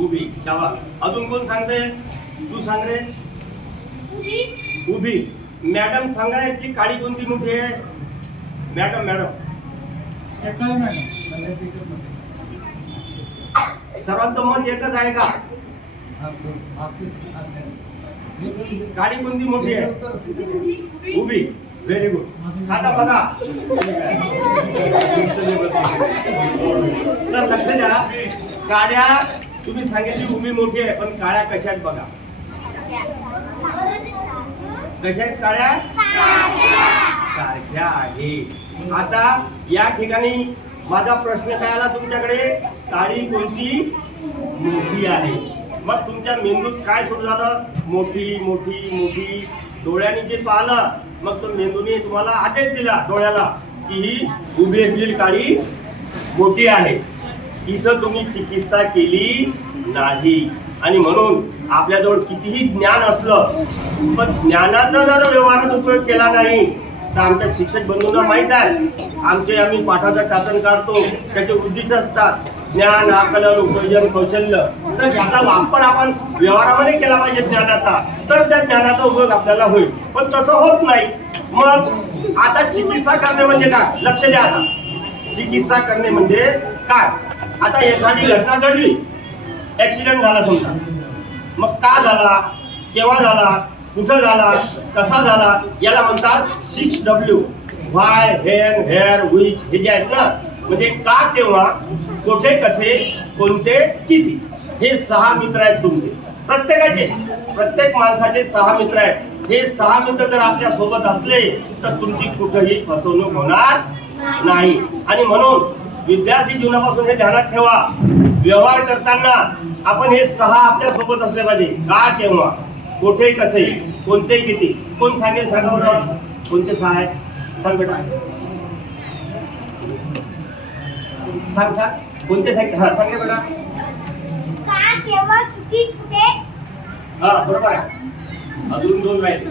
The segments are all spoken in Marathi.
उभी. शाबास. अजून कोण सांगते? तू सांग रे. उभी. मॅडम सांगा की काळी कोणती मोठी आहे? मॅडम सर्वांचं मत एकच आहे का? काळी कोणती मोठी आहे? उभी. Very good. आता बघा, तर लक्ष द्या. काळ्या तुम्ही सांगितली उभी मोठी आहे, पण काळ्या कशा आहेत बघा. कशा आहेत काळ्या? सारख्या आहे. आता या ठिकाणी माझा प्रश्न काय आला तुमच्याकडे? काळी कोणती मोठी आहे? मग तुमच्या मेंदूत काय सुरू झालं? मोठी मोठी मोठी. डोळ्याने जे पाहिलं, मग तो मेंदूने तुम्हाला आदेश दिला डोळ्याला की ही उभी असलेली काळी मोठी आहे. इथं तुम्ही चिकित्सा केली नाही. आणि म्हणून आपल्याजवळ कितीही ज्ञान असलं, पण ज्ञानाचा जर व्यवहारात उपयोग केला नाही तर आमच्या शिक्षक बंधूंना माहीत आहे, आम्ही पाठाचं टाचण काढतो, त्याचे उद्दिष्ट असतात ज्ञान, आकलन, उपयोजन, कौशल्य. तर याचा वापर आपण व्यवहारामध्ये केला पाहिजे ज्ञानाचा, तर त्या ज्ञानाचा उपयोग आपल्याला होईल. पण तसं होत नाही. मग आता चिकित्सा करणे म्हणजे काय? लक्ष द्या. आता चिकित्सा करणे म्हणजे काय? आता एखादी घटना घडली, ऍक्सिडेंट झाला समजा. मग का झाला, केव्हा झाला, कुठं झाला, कसा झाला, याला म्हणतात 6W. Why, when, where, which. हे जे आहेत ना, म्हणजे का, केव्हा, कुठे, कसे, कोणते, किती. हे 6 मित्र आहेत तुमचे प्रत्येकाचे. प्रत्येक माणसाचे 6 मित्र आहेत. हे 6 मित्र जर आपल्या सोबत असले तर तुमची कुठेही फसवणूक होणार नाही. आणि म्हणून विद्यार्थी जीवनापासून हे ध्यानात ठेवा, व्यवहार करताना आपण हे 6 आपल्या सोबत असले पाहिजे. का, केव्हा, कुठे, कसे, कोणते, किती. कोण सांगेल? सांगा बरं. कोणते 6 आहेत? सांग बेटा. सांग. कोणते सांग? हा, सांग बेटा. का, केव्हा, किती, कुठे. हा, बरोबर आहे. अजून 2 राहिले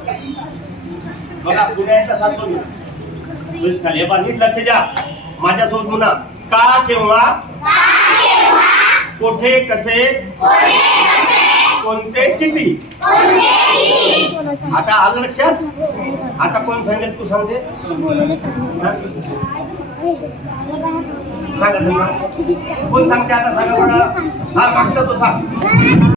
बघा. पुण्याचा सांगतो मी. खाली नीट लक्ष द्या. माझ्यासोबत म्हणा. का, केव्हा, कुठे, कसे, कोणते, किती. आता आलं लक्षात? आता कोण सांगेल? तू सांगते. सांगा. कोण सांगते आता? सांगा बघा. हा, मागचा तो सांग.